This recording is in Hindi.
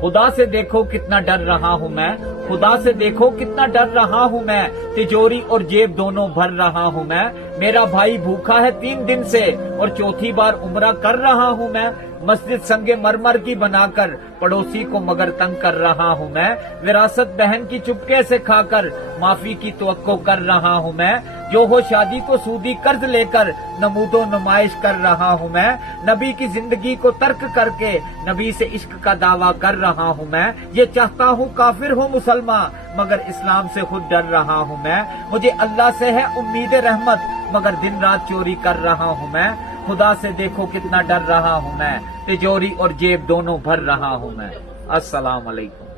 खुदा से देखो कितना डर रहा हूँ मैं, खुदा से देखो कितना डर रहा हूँ मैं। तिजोरी और जेब दोनों भर रहा हूँ मैं। मेरा भाई भूखा है 3 दिन से और चौथी बार उम्रा कर रहा हूँ मैं। मस्जिद संगे मरमर की बनाकर पड़ोसी को मगर तंग कर रहा हूँ मैं। विरासत बहन की चुपके से खाकर माफी की तवक्को कर रहा हूँ मैं। जो हो शादी को सूदी कर्ज लेकर नमूदो नुमाइश कर रहा हूँ मैं। नबी की जिंदगी को तर्क करके नबी से इश्क का दावा कर रहा हूँ मैं। ये चाहता हूँ काफिर हूँ मुसलमान मगर इस्लाम से खुद डर रहा हूँ मैं। मुझे अल्लाह से है उम्मीद रहमत मगर दिन रात चोरी कर रहा हूँ मैं। खुदा से देखो कितना डर रहा हूँ मैं। तिजोरी और जेब दोनों भर रहा हूँ मैं। अस्सलाम वालेकुम।